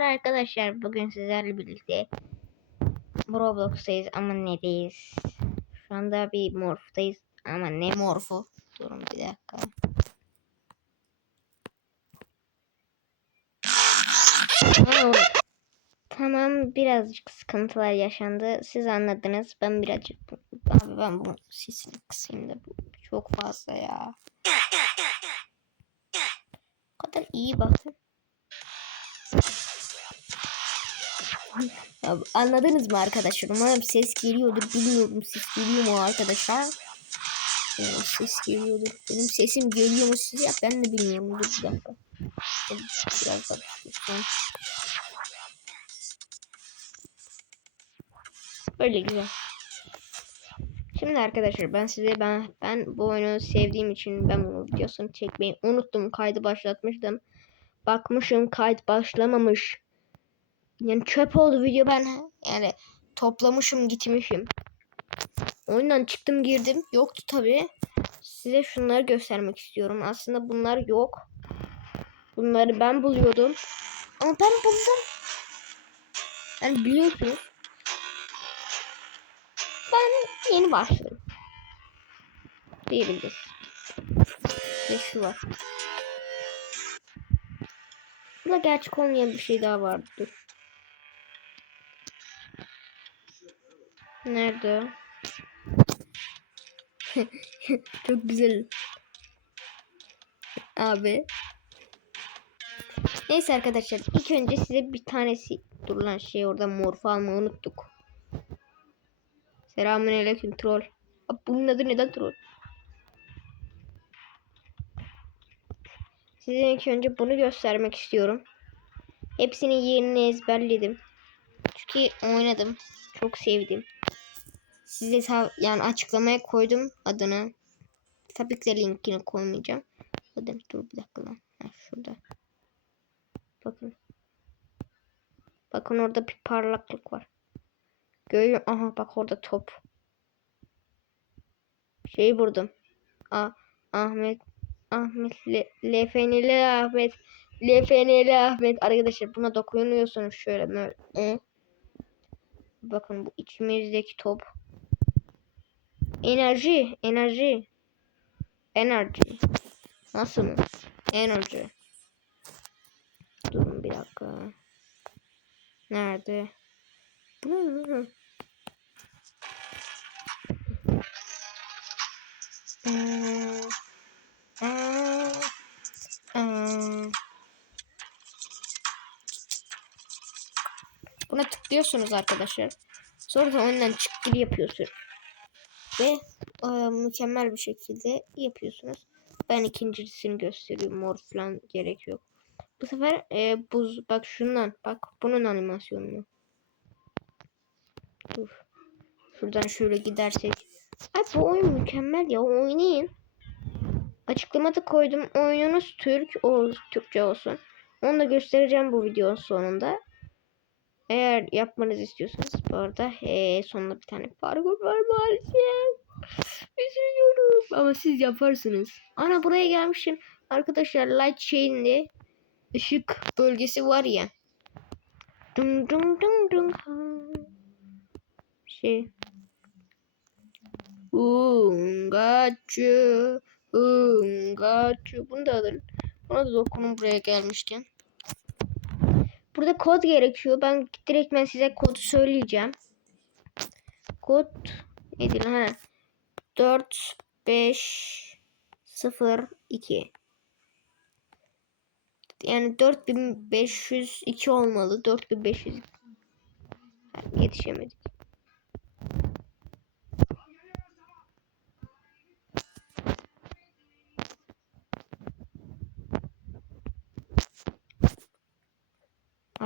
Arkadaşlar bugün sizlerle birlikte Roblox'tayız ama neredeyiz? Şu anda bir morftayız ama ne morfu? Durun bir dakika. Tamam. Tamam birazcık sıkıntılar yaşandı. Siz anladınız. Ben birazcık abi ben bu sesini kısayım da bu çok fazla ya. O kadar iyi bakın. Anladınız mı arkadaşlar? Umarım ses geliyordur. Bilmiyorum ses geliyor mu arkadaşlar? Ya, ses geliyordur. Benim sesim geliyor mu size? Ben de bilmiyorum. Dur bir dakika. Biraz da lütfen. Böyle güzel. Şimdi arkadaşlar ben size ben ben bu oyunu sevdiğim için ben bunu videosunu çekmeyi unuttum. Kaydı başlatmıştım. Bakmışım kayıt başlamamış. Yani çöp oldu video ben yani toplamışım gitmişim. Oyundan çıktım girdim. Yoktu tabi. Size şunları göstermek istiyorum. Aslında bunlar yok. Bunları ben buluyordum. Ama ben buldum. Yani biliyorsunuz. Ben yeni başladım. Diyebiliriz. Ve şu var. Burada gerçek olmayan bir şey daha vardı. Dur. Nerede? Çok güzel. Abi. Neyse arkadaşlar ilk önce size bir tanesi dur lan şey orada morfu almayı unuttuk. Selamünaleyküm troll. Abi bunun adı neden troll? Size ilk önce bunu göstermek istiyorum. Hepsinin yerini ezberledim. Çünkü oynadım. Çok sevdim. Size yani açıklamaya koydum adını. Tabii ki de linkini koymayacağım. Bakın dur bir dakika lan. Ha, şurada. Bakın. Bakın orada bir parlaklık var. Görüyor. Aha bak orada top. Şeyi vurdum. Ah Ahmet Ahmet Le, Lefenili Ahmet Lefenili Ahmet arkadaşlar buna dokunuyorsunuz şöyle böyle. E. Bakın bu içimizdeki top. Enerji, enerji. Enerji. Nasıl mı? Enerji. Durun bir dakika. Nerede? Bu. Buna tıklıyorsunuz arkadaşlar. Sonra da oyundan çık gir yapıyorsunuz. Ve e, mükemmel bir şekilde yapıyorsunuz. Ben ikincisini gösteriyorum. Mor falan gerek yok. Bu sefer e, buz bak şundan bak bunun animasyonunu. Dur. Şuradan şöyle gidersek. Ay bu oyun mükemmel ya oynayın. Açıklamada koydum. Oyununuz Türk o Türkçe olsun. Onu da göstereceğim bu videonun sonunda. Eğer yapmanızı istiyorsanız bu arada ee, sonunda bir tane parkur var maalesef. Üzülüyorum. Ama siz yaparsınız. Ana buraya gelmişim. Arkadaşlar light şeyinde ışık bölgesi var ya. Dum dum dum dum. Şey. Ungaçı. Ungaçı. Bunu da alın. Ona da dokunun buraya gelmişken. Burada kod gerekiyor. Ben direkt ben size kodu söyleyeceğim. Kod nedir ha? 4 5 0 2 yani 4502 olmalı. 4500 Ha, yetişemedik.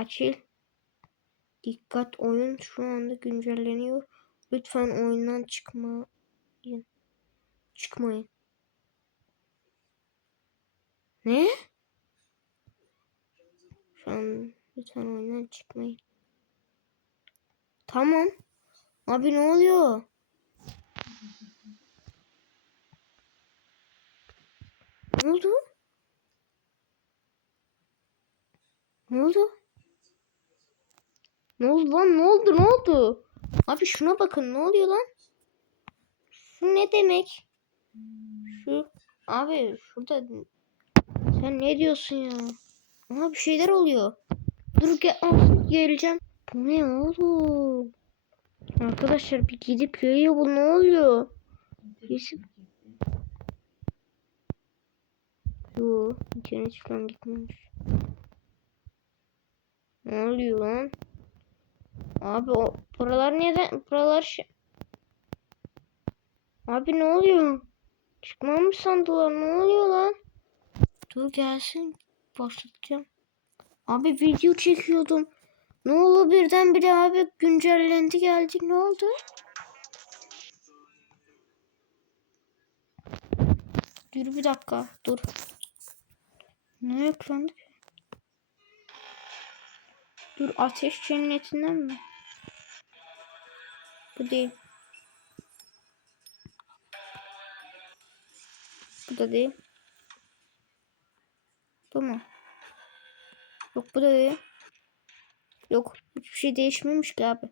Açıl. Dikkat oyun şu anda güncelleniyor. Lütfen oyundan çıkmayın. Çıkmayın. Ne? Şu an lütfen oyundan çıkmayın. Tamam. Abi ne oluyor? Ne oldu? Ne oldu? Ne oldu lan? Ne oldu? Ne oldu? Abi şuna bakın. Ne oluyor lan? Şu ne demek? Şu abi şurada sen ne diyorsun ya? Ama bir şeyler oluyor. Dur gel geleceğim. Bu ne oğlum? Arkadaşlar bir gidip geliyor bu ne oluyor? Birisi... Yo internet falan gitmemiş. Ne oluyor lan? Abi o buralar neden buralar şey... Abi ne oluyor? Çıkmam mı sandılar? Ne oluyor lan? Dur gelsin. Başlatacağım. Abi video çekiyordum. Ne oldu birdenbire abi güncellendi geldi. Ne oldu? Dur bir dakika. Dur. Ne yüklendi? Dur ateş cennetinden mi? Bu değil. Bu da değil. Bu mu? Yok bu da değil. Yok hiçbir şey değişmemiş ki abi.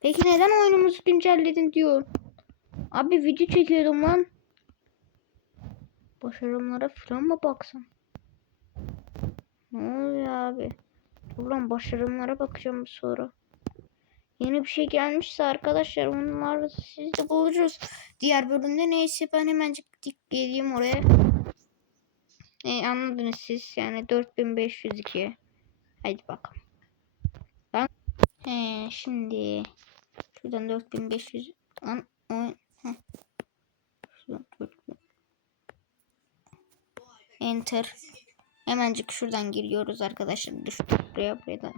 Peki neden oyunumuzu güncelledin diyor. Abi video çekiyordum lan. Başarımlara falan mı baksam? Ne oluyor abi? Dur başarımlara bakacağım sonra. Yeni bir şey gelmişse arkadaşlar onları siz de bulacağız. Diğer bölümde neyse ben hemencik dik geleyim oraya. E, anladınız siz yani 4502. Haydi bakalım. Ben He, şimdi şuradan 4500 an 4000. Enter. Hemencik şuradan giriyoruz arkadaşlar. Düştük buraya buraya da.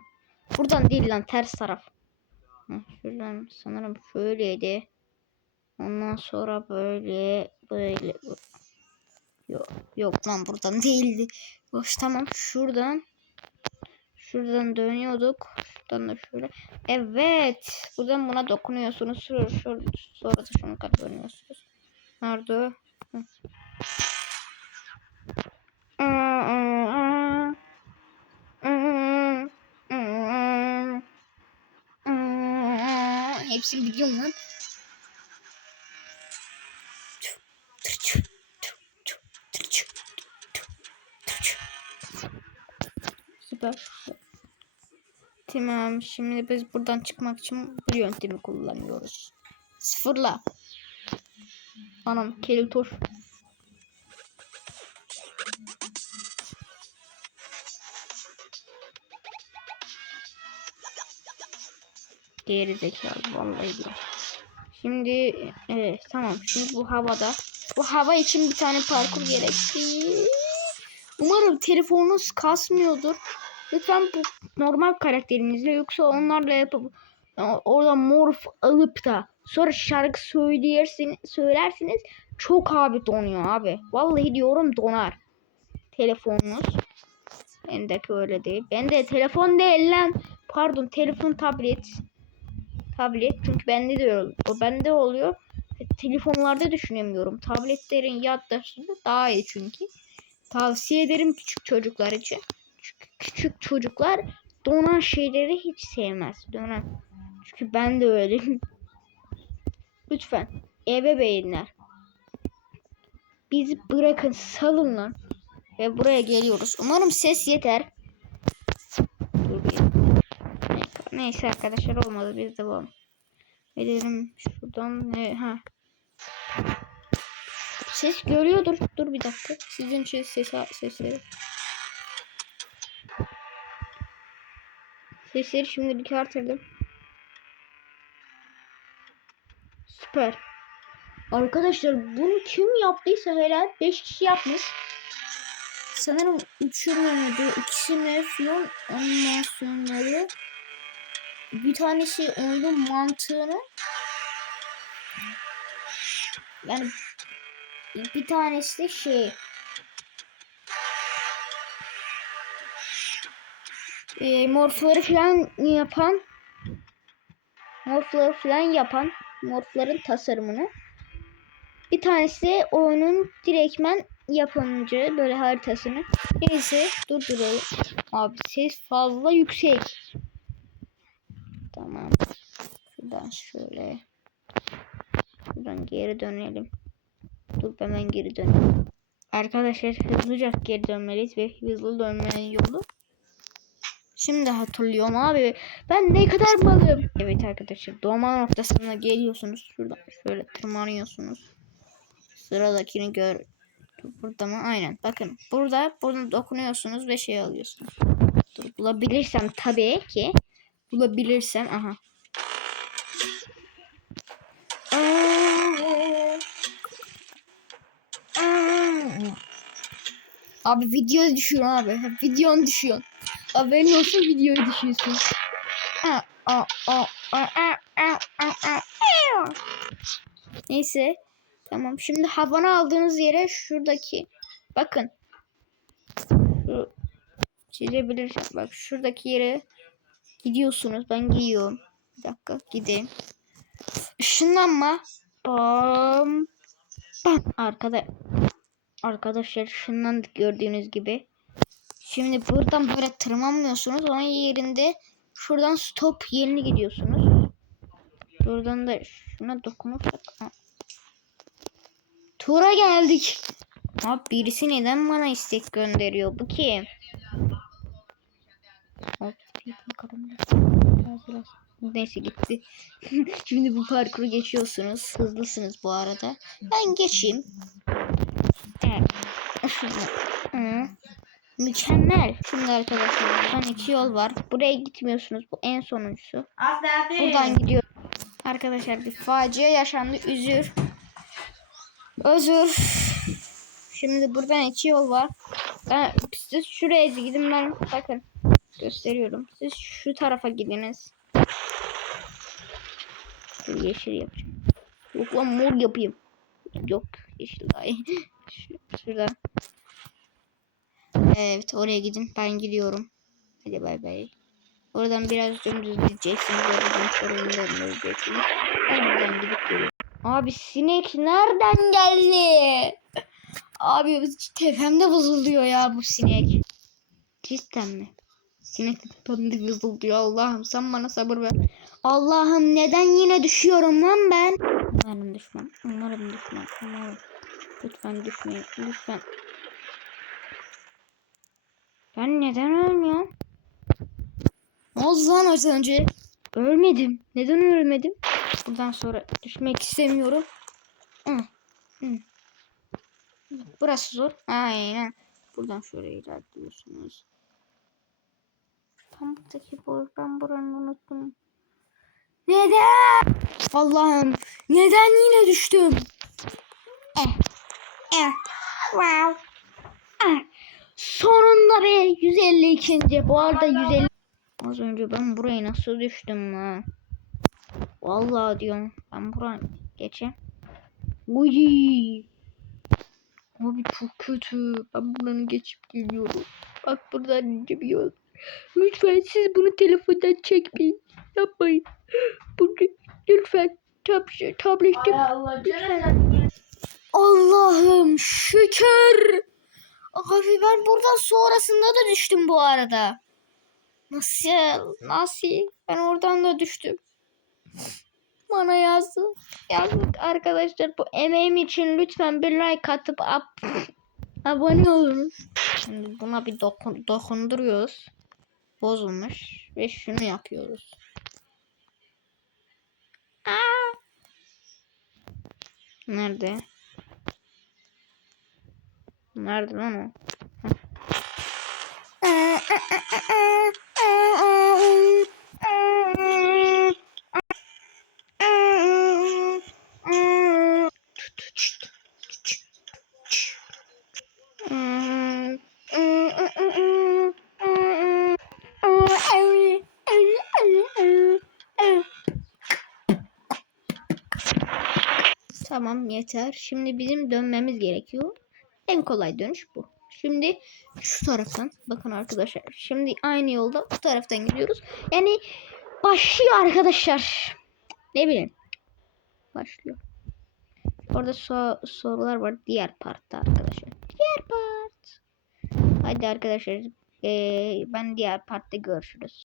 Buradan değil lan ters taraf. Şuradan sanırım şöyleydi. Ondan sonra böyle böyle. Yok, yok lan buradan değildi. Boş tamam şuradan. Şuradan dönüyorduk. Şuradan da şöyle. Evet. Buradan buna dokunuyorsunuz. Sonra, sonra, sonra da şunu kadar dönüyorsunuz. Nerede? Hı. Hepsini biliyorum lan. Süper. Tamam şimdi biz buradan çıkmak için bu yöntemi kullanıyoruz. Sıfırla. Anam kelitoş. Geri zekalı vallahi diyor. Şimdi evet tamam şimdi bu havada bu hava için bir tane parkur gerekli. Umarım telefonunuz kasmıyordur. Lütfen bu normal karakterinizle yoksa onlarla yapıp oradan morf alıp da sonra şarkı söylersin, söylersiniz çok abi donuyor abi. Vallahi diyorum donar. Telefonunuz. Bendeki öyle değil. Bende telefon değil lan. Pardon telefon tablet. Tablet çünkü bende de. O bende oluyor. Telefonlarda düşünemiyorum. Tabletlerin yaddaşında daha iyi çünkü. Tavsiye ederim küçük çocuklar için. Çünkü küçük çocuklar donan şeyleri hiç sevmez. Donan. Çünkü ben de öyle. Lütfen ebeveynler. Bizi bırakın salın. Ve buraya geliyoruz. Umarım ses yeter. Dur bir. Neyse arkadaşlar olmadı biz devam edelim. Şuradan ne ha. Ses görüyordur. Dur bir dakika. Sizin şey ses sesleri. Sesleri şimdi bir artırdım. Süper. Arkadaşlar bunu kim yaptıysa helal 5 kişi yapmış. Sanırım üçünü ikisini falan animasyonları bir tanesi oyunun mantığını yani bir tanesi de şey. E, morfları falan yapan morfları falan yapan morfların tasarımını. Bir tanesi de oyunun direktmen yapımcı böyle haritasını. Neyse durduralım abi ses fazla yüksek. Şuradan şöyle. Şuradan geri dönelim. Dur hemen geri dönelim. Arkadaşlar hızlıca geri dönmeliyiz ve hızlı dönmenin yolu. Şimdi hatırlıyorum abi. Ben ne kadar malım. Evet arkadaşlar doğma noktasına geliyorsunuz. Şuradan şöyle tırmanıyorsunuz. Sıradakini gör. Burada mı? Aynen. Bakın burada bunu dokunuyorsunuz ve şey alıyorsunuz. Dur, bulabilirsem tabii ki. Bulabilirsem aha. Abi video düşüyor abi. Videon düşüyor. Haberin olsun videoyu düşüyorsun. Neyse. Tamam. Şimdi havana aldığınız yere şuradaki bakın. Şu çizebilirsem bak şuradaki yere gidiyorsunuz. Ben gidiyorum. Bir dakika gideyim. Işınlanma. Bam. Bam. Arkada arkadaşlar ışınlandık gördüğünüz gibi. Şimdi buradan böyle tırmanmıyorsunuz. Onun yerinde şuradan stop yerine gidiyorsunuz. Buradan da şuna dokunursak. Tura geldik. Abi birisi neden bana istek gönderiyor? Bu kim? Neyse gitti. Şimdi bu parkuru geçiyorsunuz. Hızlısınız bu arada. Ben geçeyim. Evet. Hı. Mükemmel. Şimdi arkadaşlar buradan iki yol var. Buraya gitmiyorsunuz. Bu en sonuncusu. Buradan gidiyor. Arkadaşlar bir facia yaşandı. Üzür. Özür. Şimdi buradan iki yol var. Ben, siz şuraya gidin ben bakın gösteriyorum. Siz şu tarafa gidiniz. Yeşil yapacağım. Yok lan mor yapayım. Yok yeşil Şurada. Evet oraya gidin. Ben gidiyorum. Hadi bay bay. Oradan biraz dümdüz gideceksiniz. Oradan sorunlu döneceksiniz. Ben buradan gidip geliyorum. Abi sinek nereden geldi? Abi tepemde vızıldıyor ya bu sinek. Cidden mi? Sinek tepemde vızıldıyor Allah'ım sen bana sabır ver. Allah'ım neden yine düşüyorum lan ben? Umarım düşmem. Umarım düşmem. Umarım. Lütfen düşmeyin. Lütfen. Ben neden ölmüyorum? Ne oldu lan az önce? Ölmedim. Neden ölmedim? Buradan sonra düşmek istemiyorum. Hı. Hı. Burası zor. Aynen. Buradan şöyle ilerliyorsunuz. Tam buradaki boy. Ben buranı unuttum. Neden? Allah'ım. Neden yine düştüm? Eh. Eh. Wow. Ah. Sonunda be 152. Bu arada 150. Az önce ben buraya nasıl düştüm lan? Vallahi diyorum. Ben buraya geçeyim. Uy. Abi çok kötü. Ben buranı geçip geliyorum. Bak buradan yol. Lütfen siz bunu telefondan çekmeyin. Yapmayın. Bunu lütfen tab tablette lütfen. Allah'ım şükür. Abi ben buradan sonrasında da düştüm bu arada. Nasıl? Nasıl? Ben oradan da düştüm. Bana yazdı. Yazdık arkadaşlar bu emeğim için lütfen bir like atıp ab abone olunuz. Şimdi buna bir dokun dokunduruyoruz. Bozulmuş ve şunu yapıyoruz. Aa! Nerede? Nerede lan o? Tamam yeter. Şimdi bizim dönmemiz gerekiyor. En kolay dönüş bu. Şimdi şu taraftan bakın arkadaşlar. Şimdi aynı yolda bu taraftan gidiyoruz. Yani başlıyor arkadaşlar. Ne bileyim. Başlıyor. Orada so sorular var diğer partta arkadaşlar. Diğer part. Hadi arkadaşlar. Ee, ben diğer partta görüşürüz.